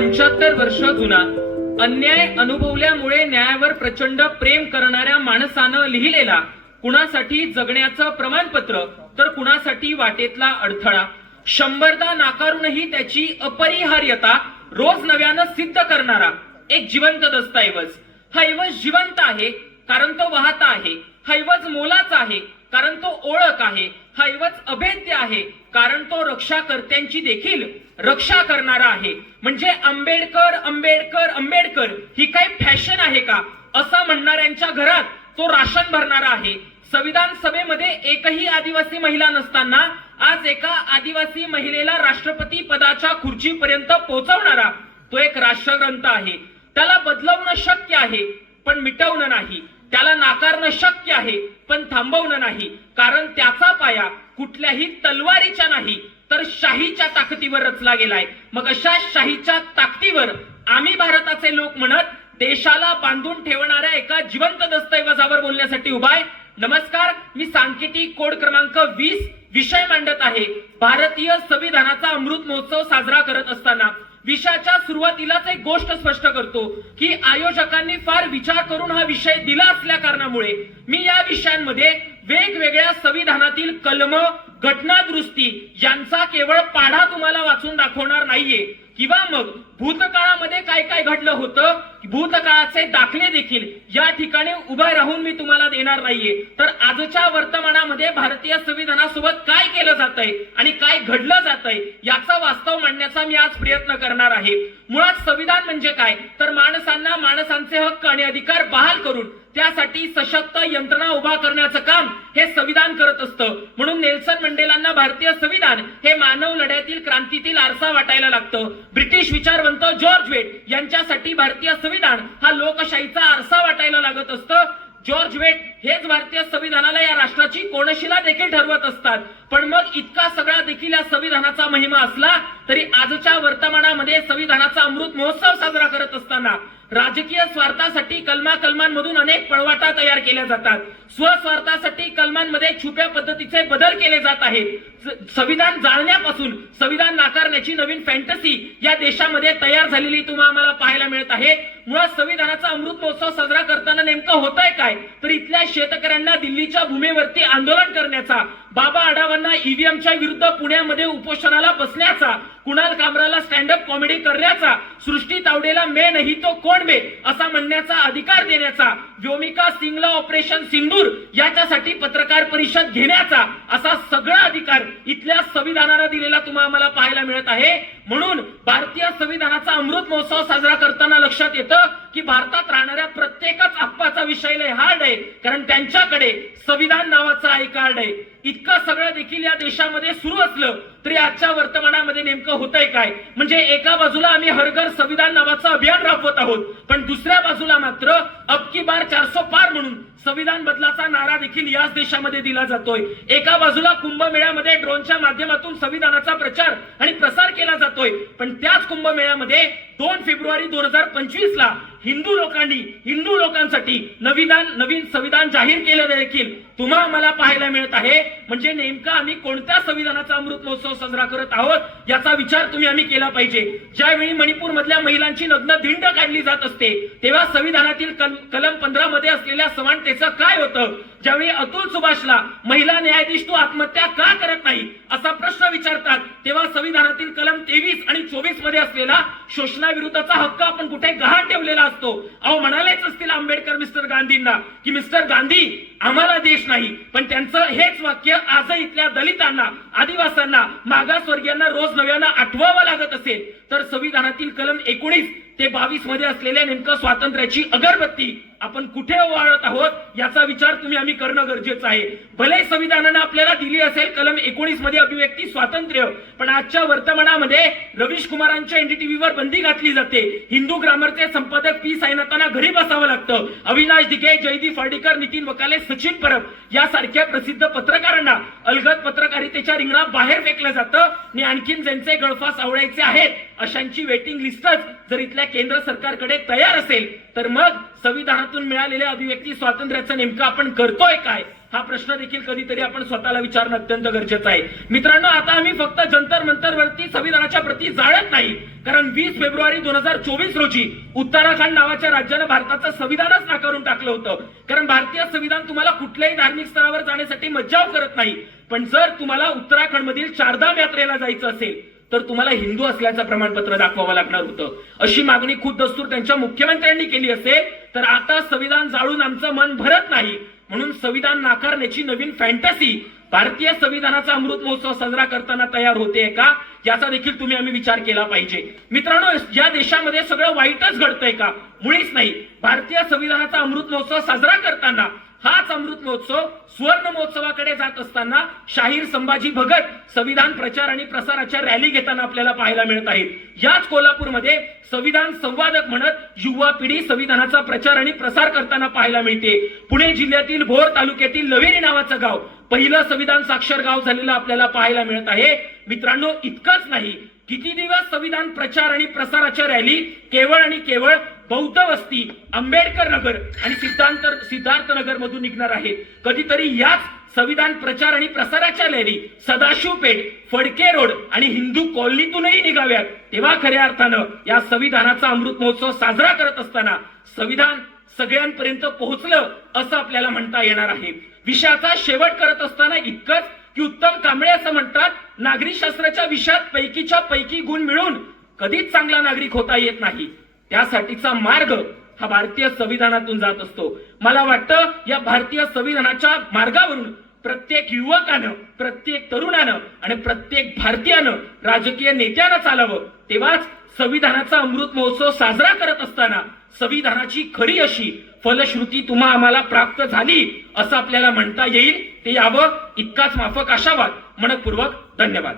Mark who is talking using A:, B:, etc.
A: पंच्याहत्तर वर्ष जुना. अन्याय अनुभवल्यामुळे न्यायावर प्रचंड प्रेम करणाऱ्या माणसानं लिहिलेला कुणासाठी जगण्याचं प्रमाणपत्र तर कुणासाठी वाटेतला अडथळा. शंभरदा नाकारूनही त्याची अपरिहार्यता रोज नव्यानं सिद्ध करणारा एक जिवंत दस्तऐवज. हा ऐवज जिवंत आहे कारण तो वाहता आहे. हा ऐवज मोलाचा आहे कारण तो ओळख आहे. हा ऐवज अभेद्य आहे. कारण तो रक्षाकर्त्यांची देखील रक्षा करणारा आहे. म्हणजे आंबेडकर आंबेडकर आंबेडकर ही काही फॅशन आहे का? असं म्हणणाऱ्यांच्या घरात तो राशन भरणारा आहे. संविधान सभेमध्ये एकही आदिवासी महिला नसताना आज एका आदिवासी महिलेला राष्ट्रपती पदाच्या खुर्चीपर्यंत पोहोचवणारा तो एक राष्ट्रग्रंथ आहे. त्याला बदलवणं शक्य आहे पण मिटवणं नाही. त्याला नाकारणं शक्य आहे पण थांबवणं नाही. कारण त्याचा पाया कुठल्याही तलवारीच्या नाही तर शाहीच्या ताकदीवर रचला गेलाय मग अशा शाहीच्या ताकदीवर आम्ही भारताचे लोक म्हणत देशाला बांधून ठेवणाऱ्या एका जिवंत दस्तऐवजावर बोलण्यासाठी उभा आहे. नमस्कार मी सांकेतिक कोड क्रमांक वीस विषय मांडत आहे. भारतीय संविधानाचा अमृत महोत्सव साजरा करत असताना विषयाच्या सुरुवातीलाच एक गोष्ट स्पष्ट करतो की आयोजकांनी फार विचार करून हा विषय दिला असल्या कारणामुळे मी या विषयांमध्ये वेगवेगळ्या संविधानातील कलम घटना दुरुस्ती यांचा केवळ पाढा तुम्हाला वाचून दाखवणार नाहीये. किंवा मग भूतकाळामध्ये काय काय घडलं होतं भूतकाळाचे दाखले देखील या ठिकाणी उभे राहून मी तुम्हाला देणार नाहीये. तर आजच्या वर्तमानामध्ये भारतीय संविधानासोबत काय केलं जात आहे आणि काय घडलं जात आहे याचा वास्तव मांडण्याचा मी आज प्रयत्न करणार आहे. मुळात संविधान म्हणजे काय? तर माणसांना माणसांचे हक्क आणि अधिकार बहाल करून त्यासाठी सशक्त यंत्रणा उभा करण्याचं काम हे संविधान करत असतं. म्हणून नेल्सन मंडेलांना भारतीय संविधान हे मानव लढ्यातील क्रांतीतील आरसा वाटायला लागतं. ब्रिटिश विचारवंत जॉर्ज वेट यांच्यासाठी भारतीय संविधान हा लोकशाहीचा आरसा वाटायला लागत असतं. जॉर्ज वेट हेच भारतीय संविधानाला या राष्ट्राची कोणशिला देखील ठरवत असतात. पण मग इतका सगळा देखील या संविधानाचा महिमा असला तरी आजच्या वर्तमानामध्ये संविधानाचा अमृत महोत्सव साजरा करत असताना राजकीय स्वार्थासाठी कलमा कलमांमधून अनेक पळवाटा तयार केल्या जातात. स्वस्वार्थासाठी कलमांमध्ये छुप्या पद्धतीचे बदल केले जात आहेत. संविधान जाळण्यापासून संविधान नाकारण्याची नवीन फॅन्टसी या देशामध्ये तयार झालेली तुम्हाला आम्हाला पाहायला मिळत आहे. मुळात संविधानाचा अमृत महोत्सव साजरा करताना नेमकं होत आहे काय तर इथल्या शेतकऱ्यांना दिल्लीच्या भूमीवरती आंदोलन करण्याचा बाबा आढावांना ईव्हीएमच्या विरुद्ध पुण्यामध्ये उपोषणाला बसण्याचा कुणाल कामराला स्टँडअप कॉमेडी करण्याचा सृष्टी तावडेला मे नाही तो कोण बे असा म्हणण्याचा अधिकार देण्याचा व्योमिका सिंगला ऑपरेशन सिंदूर याच्यासाठी पत्रकार परिषद घेण्याचा असा सगळा अधिकार इथल्या संविधानानं दिलेला तुम्हाला आम्हाला पाहायला मिळत आहे. म्हणून भारतीय संविधानाचा अमृत महोत्सव साजरा करताना लक्षात येतं की भारतात राहणाऱ्या प्रत्येकच आप्पाचा विषय लय हार्ड आहे कारण त्यांच्याकडे संविधान नावाचा आय कार्ड आहे. इतकं सगळं देखील या देशामध्ये सुरू असलं तरी आजच्या वर्तमानामध्ये नेमकं होतंय काय? म्हणजे एका बाजूला आम्ही हरघर संविधान नावाचं अभियान राबवत आहोत पण दुसऱ्या बाजूला मात्र अबकी बार चारसो पार म्हणून संविधान बदलाचा नारा देखील याच देशामध्ये दिला जातोय. एका बाजूला कुंभमेळ्यामध्ये ड्रोनच्या माध्यमातून संविधानाचा प्रचार आणि प्रसार केला जातोय. पण त्याच कुंभमेळ्यामध्ये दोन फेब्रुवारी दोन हजार पंचवीस ला हिंदू लोकांनी हिंदू लोकांसाठी नवीदान नवीन संविधान जाहीर केलं देखील तुम्हाला आम्हाला पाहायला मिळत आहे. म्हणजे नेमका आम्ही कोणत्या संविधानाचा अमृत महोत्सव साजरा करत आहोत याचा विचार तुम्ही आम्ही केला पाहिजे. ज्यावेळी मणिपूर मधल्या महिलांची लग्न धिंड काढली जात असते तेव्हा संविधानातील कलम पंधरा मध्ये असलेल्या त्याचं काय होतं? ज्यावेळी अतुल सुभाषला महिला न्यायाधीश तू आत्महत्या का करत नाही? असा प्रश्न विचारतात तेव्हा संविधानातील कलम तेवीस आणि चोवीसमध्ये असलेला शोषणाविरुद्धचा हक्क आपण कुठे गहाण ठेवलेला असतो? अहो म्हणालेच असतील आंबेडकर मिस्टर गांधींना की मिस्टर गांधी आम्हाला देश नाही पण त्यांचं हेच वाक्य आजही इथल्या दलितांना आदिवासांना मागासवर्गीयांना रोज नव्यानं आठवावं लागत असेल. तर संविधानातील कलम एकोणीस ते बावीसमध्ये असलेल्या नेमकं स्वातंत्र्याची अगरबत्ती आपण कुठे वाळत आहोत याचा विचार तुम्ही आम्ही करणं गरजेचं आहे. भले संविधानानं आपल्याला दिली असेल कलम एकोणीसमध्ये अभिव्यक्ती स्वातंत्र्य पण आजच्या वर्तमानामध्ये रवीश कुमारांच्या एनडीटीव्हीवर बंदी घातली जाते. हिंदू ग्रामरचे संपादक पी साईनाथांना घरी बसावं लागतं. अविनाश दिघे जयदीप फार्डीकर नितीन वकाले सचिन परब यासारख्या प्रसिद्ध पत्रकारांना अलगद पत्रकारितेच्या रिंगणा बाहेर फेकलं जातं. आणि आणखीन ज्यांचे गळफास आवडायचे आहेत अशांची वेटिंग लिस्टच जर इथल्या केंद्र सरकारकडे तयार असेल तर मग संविधानातून मिळालेल्या अभिव्यक्ती स्वातंत्र्याचं नेमकं आपण करतोय काय? हा प्रश्न देखील कधीतरी आपण स्वतःला विचारणं अत्यंत गरजेचं आहे. मित्रांनो आता आम्ही फक्त जंतर मंतरवरती संविधानाच्या प्रती जाळत नाही. कारण वीस फेब्रुवारी दोन हजार चोवीस रोजी उत्तराखंड नावाच्या राज्यानं भारताचं संविधानच नाकारून टाकलं होतं. कारण भारतीय संविधान तुम्हाला कुठल्याही धार्मिक स्थळावर जाण्यासाठी मज्जाव करत नाही. पण जर तुम्हाला उत्तराखंड मधील चारधाम यात्रेला जायचं असेल तर तुम्हाला हिंदू असल्याचं प्रमाणपत्र दाखवावं लागणार होतं. अशी मागणी खुद दस्तूर त्यांच्या मुख्यमंत्र्यांनी केली असेल तर आता संविधान जाळून आमचं मन भरत नाही. म्हणून संविधान नाकारण्याची नवीन फॅन्टसी भारतीय संविधानाचा अमृत महोत्सव साजरा करताना तयार होते का? याचा देखील तुम्ही आम्ही विचार केला पाहिजे. मित्रांनो या देशामध्ये सगळं वाईटच घडतंय का? मुळीच नाही. भारतीय संविधानाचा अमृत महोत्सव साजरा करताना हाच अमृत महोत्सव सुवर्ण महोत्सवाकडे जात असताना शाहीर संभाजी भगत संविधान प्रचार आणि प्रसाराच्या रॅली घेताना आपल्याला पाहायला मिळत आहेत. याच कोल्हापूरमध्ये संविधान संवादक म्हणत युवा पिढी संविधानाचा प्रचार आणि प्रसार करताना पाहायला मिळते. पुणे जिल्ह्यातील भोर तालुक्यातील लवेरी नावाचं गाव पहिलं संविधान साक्षर गाव झालेलं आपल्याला पाहायला मिळत आहे. मित्रांनो इतकंच नाही. किती दिवस संविधान प्रचार आणि प्रसाराच्या रॅली केवळ आणि केवळ बौद्ध वस्ती आंबेडकर नगर आणि सिद्धांत सिद्धार्थ नगर मधून निघणार आहेत कधीतरी याच संविधान प्रचार आणि प्रसाराच्या लहरी सदाशिव पेठ फडके रोड आणि हिंदू कॉलनीतूनही निघाव्यात. तेव्हा खऱ्या अर्थानं या संविधानाचा अमृत महोत्सव साजरा करत असताना संविधान सगळ्यांपर्यंत पोहोचलं असं आपल्याला म्हणता येणार आहे. विषयाचा शेवट करत असताना इतकंच की उत्तम कांबळे असं म्हणतात नागरी शास्त्राच्या विषयात पैकीच्या पैकी गुण मिळून कधीच चांगला नागरिक होता येत नाही. त्यासाठीचा मार्ग हा भारतीय संविधानातून जात असतो. मला वाटतं या भारतीय संविधानाच्या मार्गावरून प्रत्येक युवकानं प्रत्येक तरुणानं आणि प्रत्येक भारतीयानं राजकीय नेत्यानं चालावं. तेव्हाच संविधानाचा अमृत महोत्सव साजरा करत असताना संविधानाची खरी अशी फलश्रुती तुम्हा आम्हाला प्राप्त झाली असं आपल्याला म्हणता येईल. ते यावं. इतकाच माफक आशावाद. मनपूर्वक धन्यवाद.